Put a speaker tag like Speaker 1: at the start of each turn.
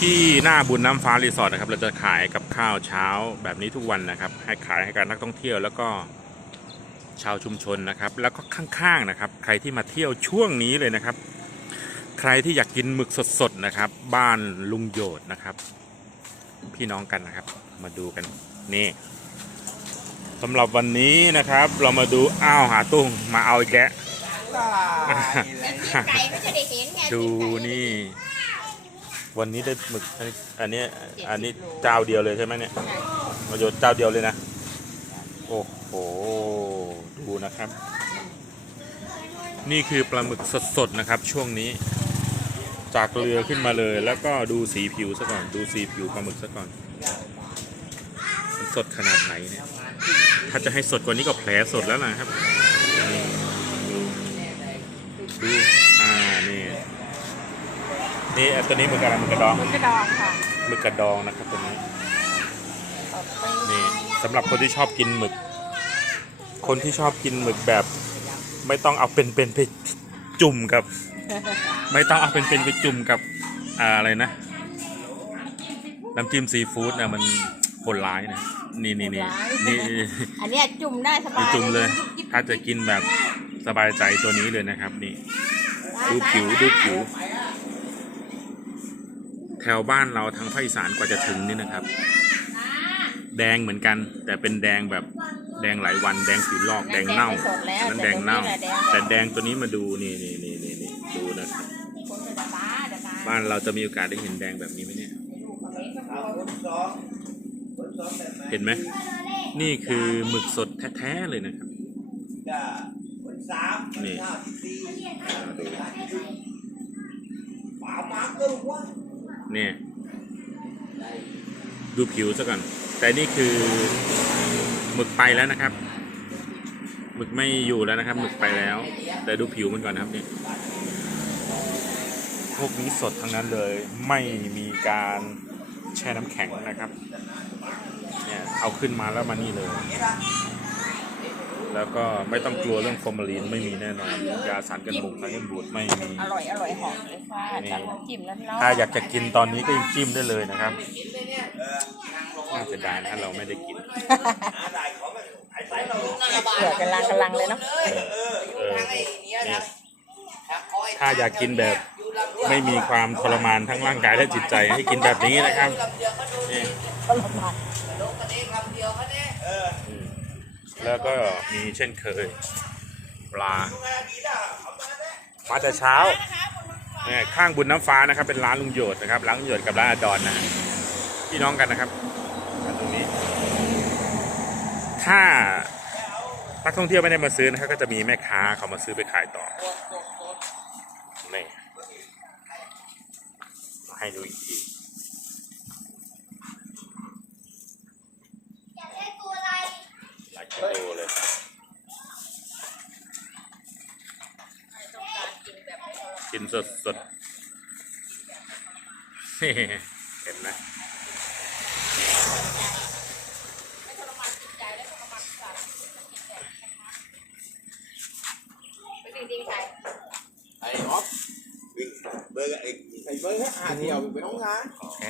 Speaker 1: ที่หน้าบุญน้ำฟ้ารีสอร์ทนะครับ เราจะขายกับข้าวเช้าแบบนี้ทุกวันนะครับ ให้ขายให้กับนักท่องเที่ยวแล้วก็ชาวชุมชนนะครับ แล้วก็ข้างๆนะครับ ใครที่มาเที่ยวช่วงนี้เลยนะครับ ใครที่อยากกินหมึกสดๆนะครับ บ้านลุงโยดนะครับ พี่น้องกันนะครับ มาดูกันนี่สำหรับวันนี้นะครับ เรามาดูอ้าวหาตุ้งมาเอาอีกแกะ
Speaker 2: ไก่ก็จะได้เห็นไง
Speaker 1: ดูนี่ วันนี้ได้หมึกอันนี้อันนี้เจ้าเดียวเลยใช่ไหมเนี่ยมาโยนเจ้าเดียวเลยนะ โอ้โห ดูนะครับ นี่คือปลาหมึกสดๆนะครับ ช่วงนี้จากเรือขึ้นมาเลย แล้วก็ดูสีผิวซะก่อน ดูสีผิวปลาหมึกซะก่อนสดขนาดไหนเนี่ยถ้าจะให้สดกว่านี้ก็แผลสดแล้วนะครับดู นี่อะตัวนี้หมึกอะไรหมึกกระดอง
Speaker 2: หมึกกระดองค่ะ
Speaker 1: หมึกกระดองนะครับตัวนี้
Speaker 2: ต่อไป
Speaker 1: นี่สำหรับคนที่ชอบกินหมึก คนที่ชอบกินหมึกแบบ ไม่ต้องเอาเป็นเป็นๆไปจุ่มกับ ไม่ต้องเอาเป็นเป็นๆไปจุ่มกับอ่าอะไรนะ น้ำจิ้มซีฟู้ดนะมันโหดร้ายนะนี่นี่นี่นี่
Speaker 2: อันเนี้ยจุ่มได้สบาย
Speaker 1: จุ่มเลย ถ้าจะกินแบบสบายใจตัวนี้เลยนะครับ นี่ ดูผิวดูผิวแถวบ้านเราทางภาคอีสานกว่าจะถึงนี่นะครับ แดงเหมือนกัน แต่เป็นแดงแบบแดงหลายวันแดงสีลอกแดงเน่า
Speaker 2: สดแล้ว
Speaker 1: นั่นแดงเน่า
Speaker 2: แต่
Speaker 1: แต่แดงตัวนี้มาดูนี่นี่นี่นี่นี่ดูนะครับ บ้านเราจะมีโอกาสได้เห็นแดงแบบนี้ไหมเนี่ยเห็นไหมนี่คือหมึกสดแท้ๆเลยนะครับนี่ดู เนี่ยดูผิวซะก่อน แต่นี่คือหมึกไปแล้วนะครับหมึกไม่อยู่แล้วนะครับหมึกไปแล้ว แต่ดูผิวมันก่อนนะครับนี่พวกนี้สดทั้งนั้นเลยไม่มีการแช่น้ำแข็งนะครับเนี่ยเอาขึ้นมาแล้วมานี่เลย แล้วก็ไม่ต้องกลัวเรื่องฟอร์มาลีนไม่มีแน่นอนยาสารกันบุกสารกันบูดไม่มี
Speaker 2: อร่อยอร่อยหอมเลยค่ะ
Speaker 1: นี่
Speaker 2: จากน้ำจิ้มแล้วเนาะ
Speaker 1: ถ้าอยากจะกินตอนนี้ก็ยังจิ้มได้เลยนะครับน่าจะได้นะเราไม่ได้กิน
Speaker 2: เผื่อกำลังกำลังเลยเนาะ
Speaker 1: เออเนี่ยถ้าอยากกินแบบไม่มีความทรมานทั้งร่างกายและจิตใจให้กินแบบนี้นะครับนี่
Speaker 2: ทรมาน
Speaker 1: แล้วก็มีเช่นเคยปลา มาแต่เช้าเนี่ยข้างบุญน้ำฟ้านะครับ เป็นร้านลุงโยดนะครับร้านลุงโยดกับร้านอาดอนนะพี่น้องกันนะครับตรงนี้ ถ้านักท่องเที่ยวไม่ได้มาซื้อนะครับก็จะมีแม่ค้าเขามาซื้อไปขายต่อนี่ให้ดูอีกที โลเลยกินสดสดๆเห็นไหม
Speaker 2: จริงๆใส่
Speaker 3: ไอ้อ๊อฟวิ่งเบอร์ไอ้ไอ้เบอร์ให้อาเดียวไปน้องงาน
Speaker 1: โอเค